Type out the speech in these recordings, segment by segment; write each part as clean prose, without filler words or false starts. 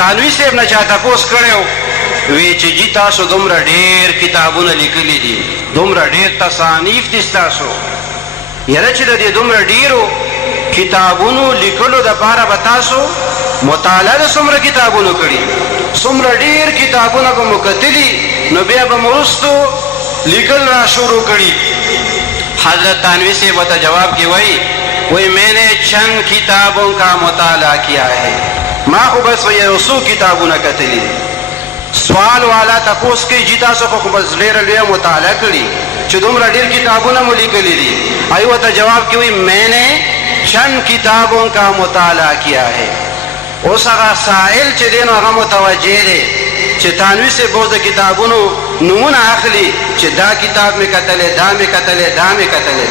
تانوی صاحب نه چا تپوس کړی وی چې جی تاسو دومره ډېر کتابونه لیکلي دي، دومره ډېر تصانیف دي ستاسو، یاره چې د دې دومره ډېرو کتابونو لیکلو دپاره به تاسو مطالعه د څومره کتابونو کړي، څومره ډېر کتابونه به مو کتلي، نو بیا به مو وروستو لیکل را شروع کړي. حضرت تانوی صاحب ورته جواب کې وی میں نے چند کتابوں کا مطالعہ کیا ہے، ما خو بس یو څو کتابونه کتلي. سوال والا تپوس کوي جی تاسو خو بس ډېره لویه مطالعه کړي چې دومره ډېر کتابونه مو لیکلي دي. هغوی ورته جواب کې وایي میں نے چند کتابوں کا مطالعہ کیا ہے. اوس هغه سائل چې دی نو هغه متوجه دی چې تانوی صاحب اوس د کتابونو نومونه اخلي چې دا کتاب مې کتلی، دا مې کتلی، دا مې کتلی.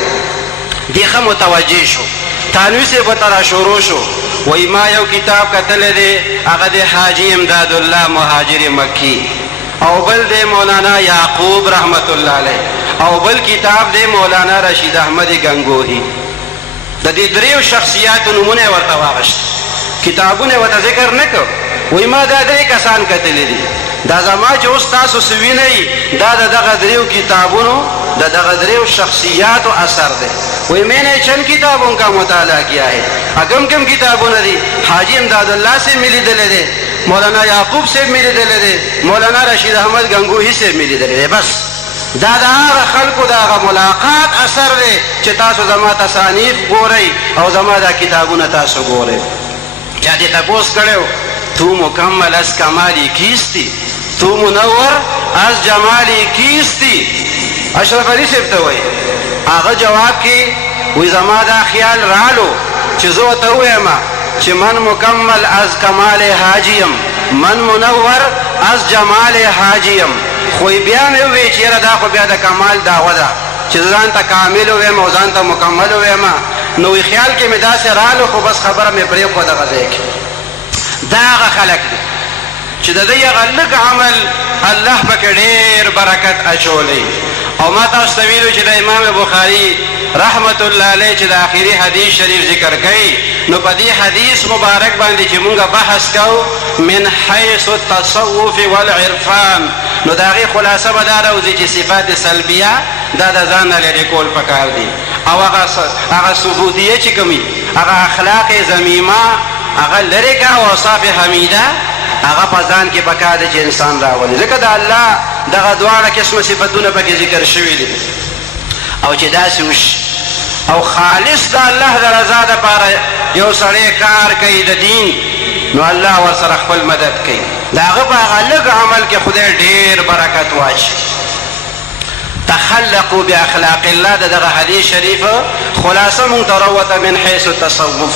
دی ښه متوجه شو. تانوی صاحب ورته را شروع شو وی ما یو کتاب کتلی دی، هغه دی حاجی امداد الله مهاجر مکی، او بل دی مولانا یعقوب رحمت الله علیه، او بل کتاب دی مولانا رشید احمد گنگوهی. د دې دریو شخصیاتو نومونه ورته واغشت، کتابونه ورته ذکر نه کړ. وی ما دا درې کسان کتلی دي، دا زما چې اوس تاسو څه وینئ دا د دغه دریو کتابونو د دغه دریو شخصیاتو اثر دی. وی میں نے چند کتابوں کا مطالعہ کیا ہے. کم کم کتابونه دي؟ حاجی امداد الله سے ملی دلی دی، مولانا یعقوب سے ملی دلی دی، مولانا رشید احمد گنگوهی سے ملی دلی دی. بس دا د هغه خلکو د هغه ملاقات اثر دی چې تاسو زما تصانیف ګورئ او زما دا کتابونه تاسو ګورئ. چا دې تپوس کړی تو مکمل از کمالی کیستی، تو منور از جمالی کیستی. اشرف علي صاحب ته وایي، هغه جواب کې وی زما دا خیال رالو چې زه ورته ووایم چې من مکمل از کمال حاجیم، من منور از جمال حاجیم. خو بیا مې وویل چې یاره دا خو بیا د کمال دعوه ده چې ځان ته کامل ووایم او ځان ته مکمل ووایم. نو وی خیال کې مې داسې رالو، خو بس خبره مې پرېښوه دغه ځای کې. دا هغه خلک دي چې د دوی هغه لږ عمل الله پکې ډېر برکت اچولی. او ما تاسو ته ویلو چې د امام بخاري رحمت الله علیه چې د آخري حدیث شریف ذکر کوي، نو په دې حدیث مبارک باندې چې مونږ بحث کوو من حیث التصوف والعرفان، نو د هغې خلاصه به دا راوځي چې صفات سلبیه دا د ځان نه لرې کول پکار دي، او هغه ثبوتیه چې کومي هغه اخلاق ذمیمه هغه لرې که، او اوصاف حمیده هغه په ځان کې پکار دی چې انسان راولي. ځکه د الله دغه دواړه قسمه صفتونه پکې ذکر شوي دي. او چې داسې وشي او خالص د الله د رضا دپاره یو سړی کار کوي د دین، نو الله ورسره خپل مدد کوي. د هغه په هغه لږ عمل کې خدای ډېر برکت واچي. تخلقوا باخلاق الله د دغه حدیث شریف خلاصه مونږ ته راوته من حیث التصوف.